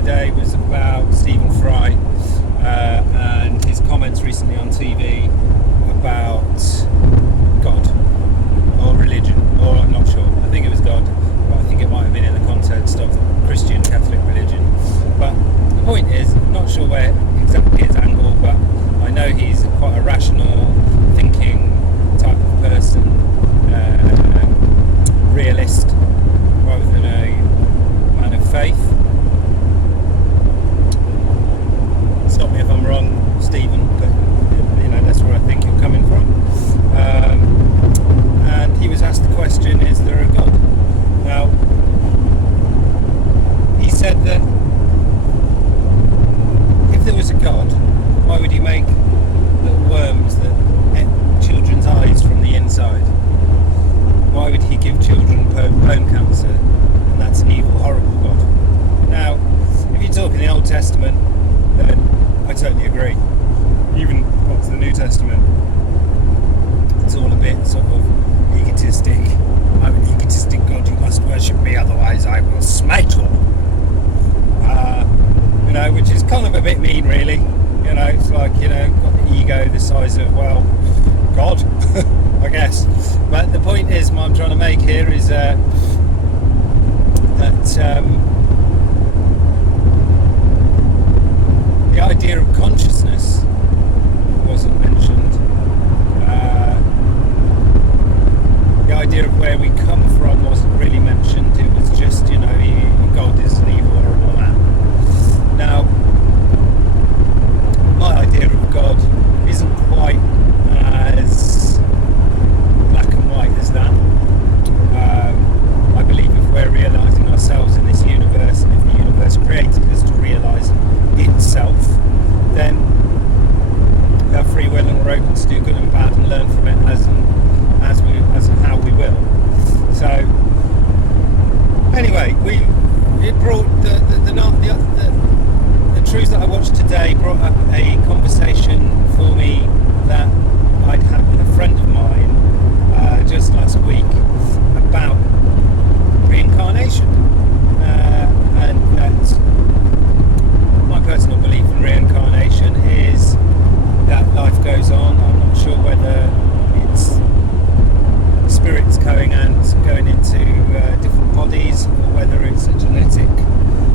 today was about Stephen Fry and his comments recently on TV about God or religion, or I'm not sure. I think it was God, but I think it might have been in the context of Christian Catholic religion. But the point is, I'm not sure where exactly his angle, but I know he's quite a rational, thinking type of person, realist rather than a man of faith. Stop me if I'm wrong, Stephen, but that's where I think you're coming from. And he was asked the question, is there a God? Now, he said that if there was a God, why would he make little worms that ate children's eyes from the inside? Why would he give children bone cancer? And that's an evil, horrible God. Now, if you talk in the Old Testament, then I totally agree. Even what's the New Testament? It's all a bit sort of egotistic. I'm an egotistic God, you must worship me, otherwise I will smite you. Which is kind of a bit mean, really. It's like, got the ego the size of, well, God, I guess. But the point is, what I'm trying to make here is that the idea of consciousness wasn't mentioned. The idea of where we come from wasn't really mentioned. It was just, God is an evil, horrible man. Now, my idea of God isn't quite as black and white as that. I believe if we're realising ourselves in this universe, and if the universe created us to realise itself, then we have free will and we're open to do good and bad and learn from it as and how we will. So anyway, it brought the Trews that I watched today brought up a conversation for me that I'd had with a friend of mine just last week about reincarnation, and that my personal belief in reincarnation is that life goes on. I'm not sure whether it's spirits going into different bodies, or whether it's a genetic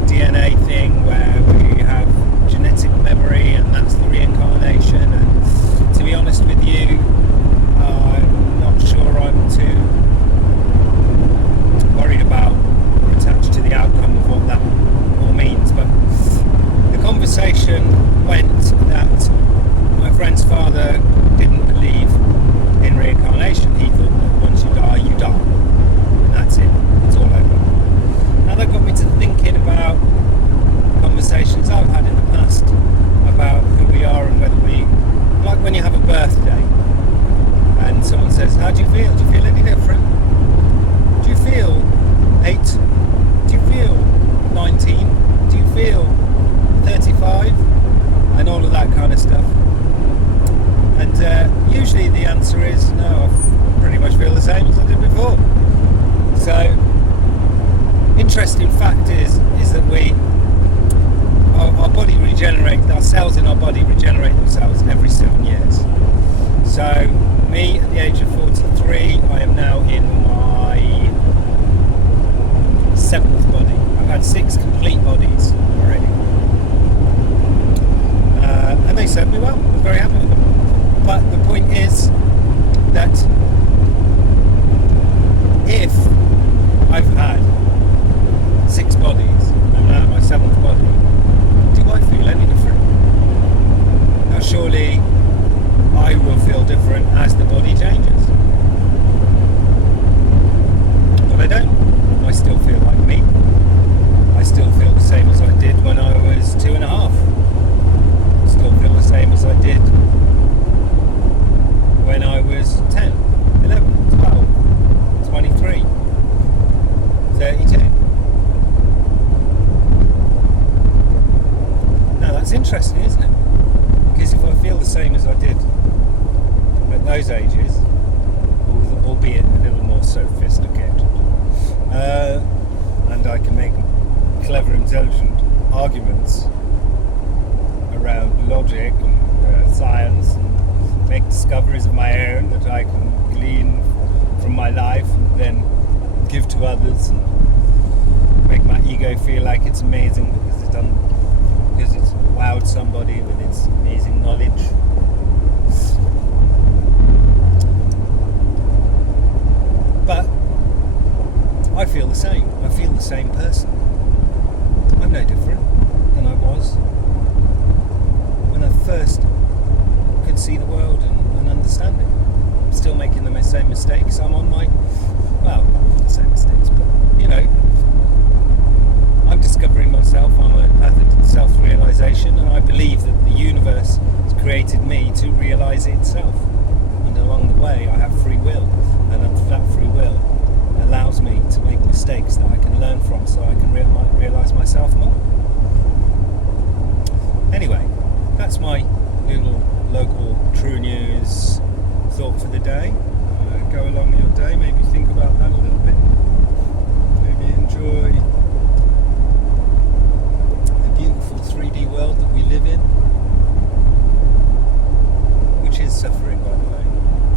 DNA thing where we have genetic memory and that's the reincarnation. And to be honest with you, I'm not sure I'm too worried about or attached to the outcome of what that all means. But the conversation went that my friend's father didn't believe in reincarnation. He thought that once you die, you die. And that's it. It's all over. Now that got me to thinking about conversations I've had in the past about who we are and whether we, like when you have a birthday and someone says, how do you feel? Do you feel any different? Do you feel 8? Do you feel 19? Do you feel 35? And all of that kind of stuff. And usually the answer is no, I pretty much feel the same as I did before. So, interesting fact is that our body regenerates, our cells in our body regenerate themselves every 7 years. So, me at the age of 43, I am now in my 7th body. I've had 6 complete bodies already. And they served me well. I was very happy with them. But the point is that if I've had 6 bodies, and now my 7th body, do I feel any different? Now surely I will feel different as the body changes. others and make my ego feel like it's amazing because it's wowed somebody with its amazing knowledge. But I feel the same. I feel the same person. I'm no different than I was when I first could see the world and understand it. I'm still making the same mistakes. I'm on my, well, not the same mistakes, but, you know, I'm discovering myself. I'm on a path of self-realisation, and I believe that the universe has created me to realise itself. And along the way, I have free will, and that free will allows me to make mistakes that I can learn from, so I can realise myself more. Anyway, that's my little local True News thought for the day. Go along your day, maybe think about that a little bit. Maybe enjoy the beautiful 3D world that we live in, which is suffering, by the way.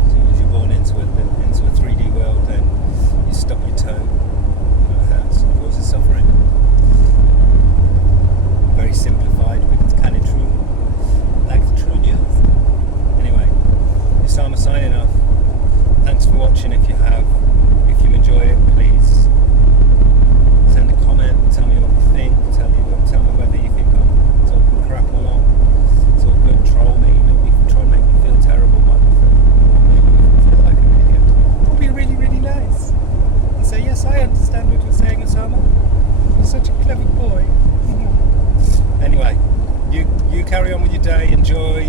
As soon as you're born into a 3D world, then you stub your toe, and it hurts, and causes suffering. Very simplified, but it's kind of true, like the True News. Anyway, Osama signing off. Thanks for watching. If you have, if you enjoy it, please send a comment, tell me what you think, tell me whether you think I'm talking crap or not. It's all good. Troll me, try and make me feel terrible, make me feel like an idiot. It would be really, really nice. And say, yes, I understand what you're saying, Osama. You're such a clever boy. Anyway, you carry on with your day, enjoy.